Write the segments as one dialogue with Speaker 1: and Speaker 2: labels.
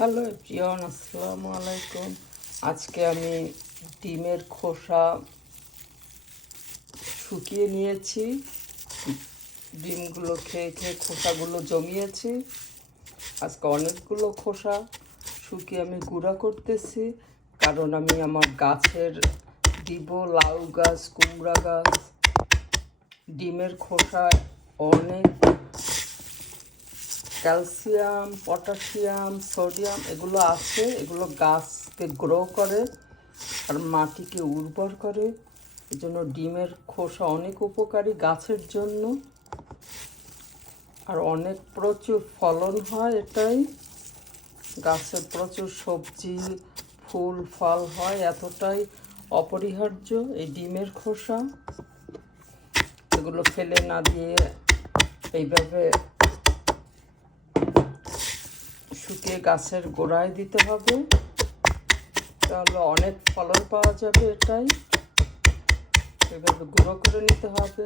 Speaker 1: Hello প্রিয়ন আসসালামু আলাইকুম। আজকে আমি ডিমের খোসা শুকিয়ে নিয়েছি। ডিমগুলো খেয়ে খেয়ে খোসাগুলো জমিয়েছি। আজকে অনেকগুলো খোসা শুকিয়ে আমি গুঁড়া করতেছি, কারণ আমি আমার গাছের দিব লাউ গাছ, কুমড়া গাছ, ডিমের খোসা অনেক ক্যালসিয়াম, পটাশিয়াম, সোডিয়াম, এগুলো আছে। এগুলো গাছকে গ্রো করে আর মাটিকে উর্বর করে। এই জন্য ডিমের খোসা অনেক উপকারী গাছের জন্য। আর অনেক প্রচুর ফলন হয় এটাই। গাছের প্রচুর সবজি, ফুল, ফল হয়, এতটাই অপরিহার্য এই ডিমের খোসা। এগুলো ফেলে না দিয়ে এইভাবে শুকিয়ে গাছের গোড়ায় দিতে হবে। তাহলে অনেক ফলন পাওয়া যাবে এটাই। এভাবে গুঁড়ো করে নিতে হবে।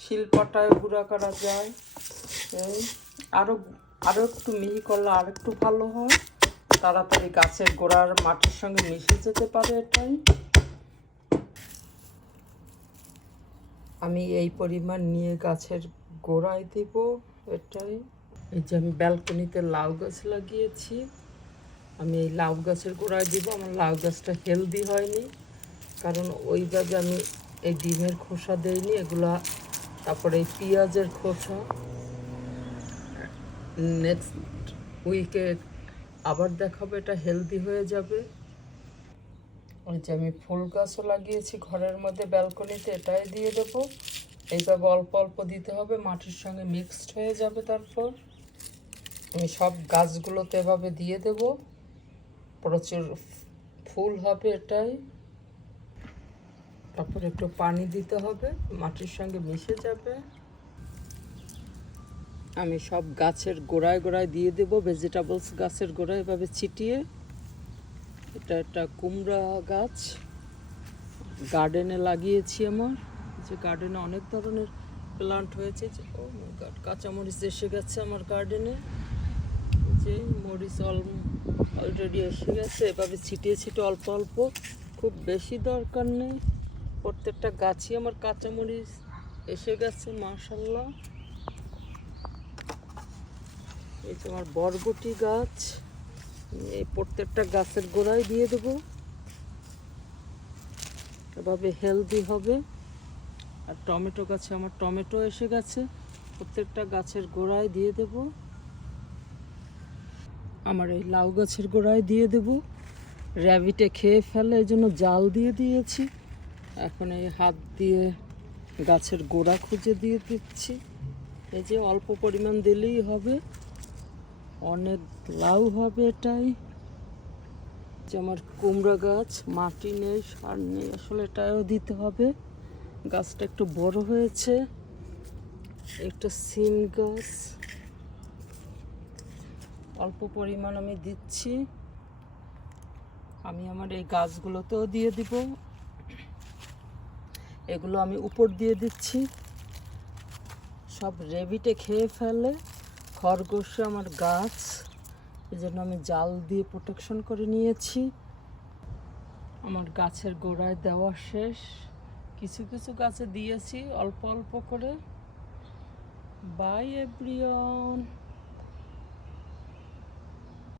Speaker 1: শিলপাটায় গুঁড়া করা যায়। আরও আরও একটু মিহি করলে আর একটু ভালো হয়। তাড়াতাড়ি গাছের গোড়ার মাটির সঙ্গে মিশে যেতে পারে এটাই। আমি এই পরিমাণ নিয়ে গাছের গোড়ায় দিব এটাই। এই যে আমি ব্যালকনিতে লাউ গাছ লাগিয়েছি। আমি এই লাউ গাছের গোড়ায় দিব, আমার লাউ গাছটা হেলদি হয়নি। কারণ ওইভাবে আমি এই ডিমের খোসা দেইনি, এগুলা তারপরে এই পেঁয়াজের খোসা। নেক্সট উইকে আবার দেখাবো, এটা হেলদি হয়ে যাবে। ওই যে আমি ফুল গাছও লাগিয়েছি ঘরের মধ্যে ব্যালকনিতে, এটাই দিয়ে দেবো। এইভাবে অল্প অল্প দিতে হবে, মাটির সঙ্গে মিক্সড হয়ে যাবে তারপর। আমি সব গাছগুলোতে এভাবে দিয়ে দেব। প্রচুর ফুল হবে এটাই। তারপর একটু পানি দিতে হবে, মাটির সঙ্গে মিশে যাবে। আমি সব গাছের গোড়ায় গোড়ায় দিয়ে দেব ভেজিটেবলস গাছের গোড়ায় এভাবে ছিটিয়ে। এটা একটা কুমড়া গাছ। গার্ডেনে লাগিয়েছি আমার। যে গার্ডেনে অনেক ধরনের প্লান্ট হয়েছে। ও কাঁচামরিচ এসে গেছে আমার গার্ডেনে মরিচ অলরেডি এসে গেছে, এভাবে ছিটিয়ে ছিটিয়ে অল্প অল্প, খুব বেশি দরকার নেই। প্রত্যেকটা গাছই আমার কাঁচামরিচ এসে গেছে মাশাল্লাহ এই যে আমার বরবটি গাছ এই প্রত্যেকটা গাছের গোড়ায় দিয়ে দেবো। এভাবে হেলদি হবে। আর টমেটো গাছে আমার টমেটো এসে গেছে, প্রত্যেকটা গাছের গোড়ায় দিয়ে দেব। আমার এই লাউ গাছের গোড়ায় দিয়ে দেব। র্যাবিটে খেয়ে ফেলে, এই জন্য জাল দিয়ে দিয়েছি। এখন এই হাত দিয়ে গাছের গোড়া খুঁজে দিয়ে দিচ্ছি। এই যে অল্প পরিমাণ দিলেই হবে। অনেক লাউ হবে এটাই। যে আমার কুমড়া গাছ, মাটি নেই, সার নেই, আসলে এটাও দিতে হবে। গাছটা একটু বড় হয়েছে। একটা সিম গাছ। অল্প পরিমাণ আমি দিচ্ছি। আমি আমার এই গাছগুলোতেও দিয়ে দিব। এগুলো আমি উপর দিয়ে দিচ্ছি। সব রেবিটে খেয়ে ফেলে খরগোশে আমার গাছ। এই জন্য আমি জাল দিয়ে প্রোটেকশন করে নিয়েছি। আমার গাছের গোড়ায় দেওয়া শেষ। কিছু কিছু গাছে দিয়েছি অল্প অল্প করে। By everyone